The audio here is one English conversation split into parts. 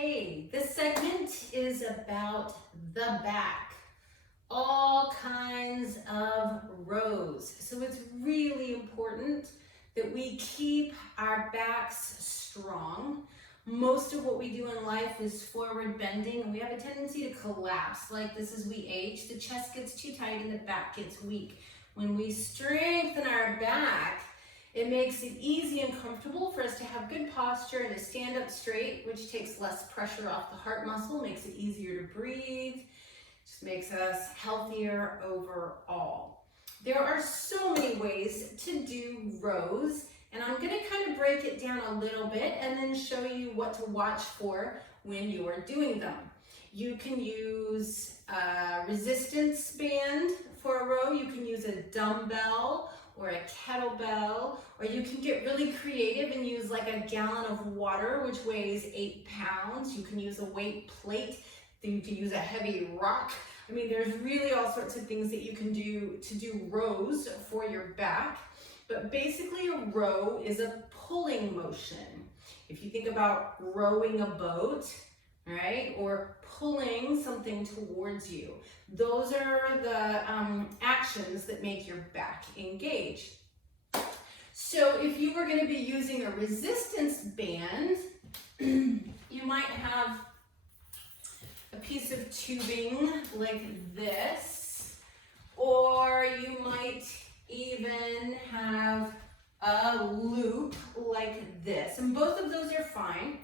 Hey, this segment is about the back, all kinds of rows. So it's really important that we keep our backs strong. Most of what we do in life is forward bending, and we have a tendency to collapse like this as we age. The chest gets too tight and the back gets weak. When we strengthen our back, it makes it easy and comfortable for us to have good posture and to stand up straight, which takes less pressure off the heart muscle, makes it easier to breathe, just makes us healthier overall. There are so many ways to do rows, and I'm going to kind of break it down a little bit and then show you what to watch for when you are doing them. You can use a resistance band for a row, you can use a dumbbell or a kettlebell, or you can get really creative and use like a gallon of water, which weighs 8 pounds. You can use a weight plate, you can use a heavy rock. I mean, there's really all sorts of things that you can do to do rows for your back. But basically a row is a pulling motion. If you think about rowing a boat, right, or pulling something towards you, those are the actions that make your back engage. So if you were going to be using a resistance band, you might have a piece of tubing like this, or you might even have a loop like this, and both of those are fine.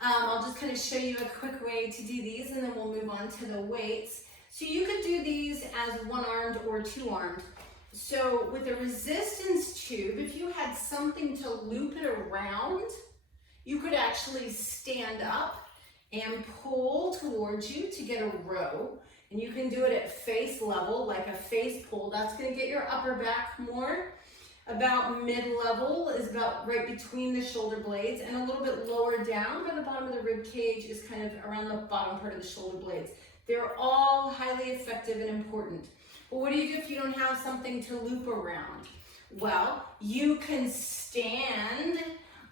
I'll just kind of show you a quick way to do these, and then we'll move on to the weights. So you could do these as one-armed or two-armed. So with a resistance tube, if you had something to loop it around, you could actually stand up and pull towards you to get a row. And you can do it at face level, like a face pull. That's going to get your upper back more. About mid-level is about right between the shoulder blades, and a little bit lower down by the bottom of the rib cage is kind of around the bottom part of the shoulder blades. They're all highly effective and important. But what do you do if you don't have something to loop around? Well, you can stand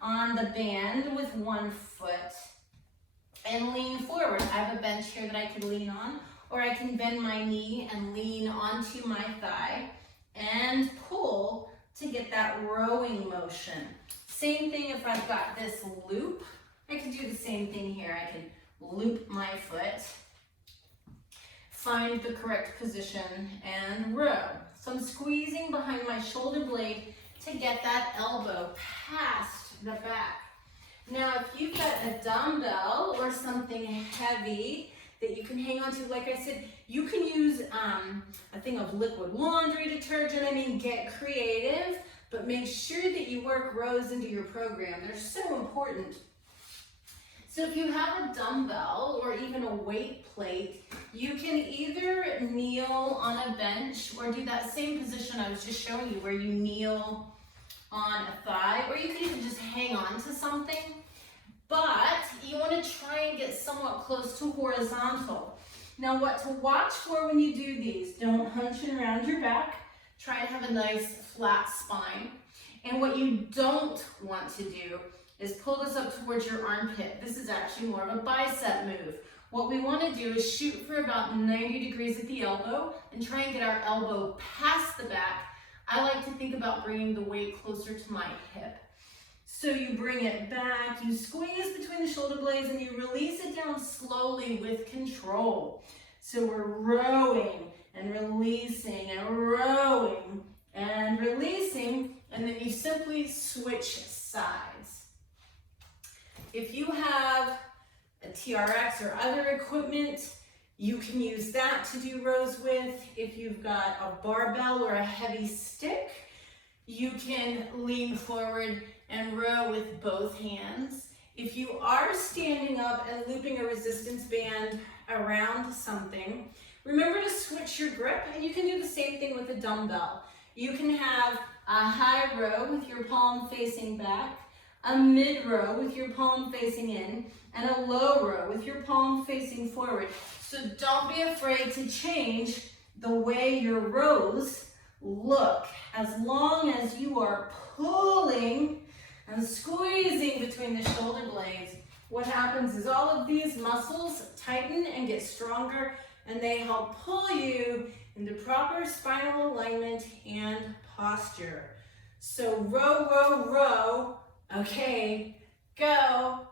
on the band with one foot and lean forward. I have a bench here that I could lean on, or I can bend my knee and lean onto my thigh and pull to get that rowing motion. Same thing if I've got this loop. I can do the same thing here. I can loop my foot, find the correct position, and row. So I'm squeezing behind my shoulder blade to get that elbow past the back. Now, if you've got a dumbbell or something heavy that you can hang on to, like I said, you can use a thing of liquid laundry detergent. I mean, get creative, but make sure that you work rows into your program. They're so important. So if you have a dumbbell or even a weight plate, you can either kneel on a bench or do that same position I was just showing you where you kneel on a thigh, or you can even just hang on to something. But you want to try and get somewhat close to horizontal. Now, what to watch for when you do these: don't hunch around your back. Try and have a nice flat spine. And what you don't want to do is pull this up towards your armpit. This is actually more of a bicep move. What we want to do is shoot for about 90 degrees at the elbow and try and get our elbow past the back. I like to think about bringing the weight closer to my hip. So you bring it back, you squeeze between the shoulder blades, and you release it down slowly with control. So we're rowing and releasing and rowing and releasing, and then you simply switch sides. If you have a TRX or other equipment, you can use that to do rows with. If you've got a barbell or a heavy stick, you can lean forward and row with both hands. If you are standing up and looping a resistance band around something, remember to switch your grip, and you can do the same thing with a dumbbell. You can have a high row with your palm facing back, a mid row with your palm facing in, and a low row with your palm facing forward. So don't be afraid to change the way your rows look, as long as you are pulling and squeezing between the shoulder blades what happens is all of these muscles tighten and get stronger, and they help pull you into proper spinal alignment and posture. So row, row, row. Okay, go.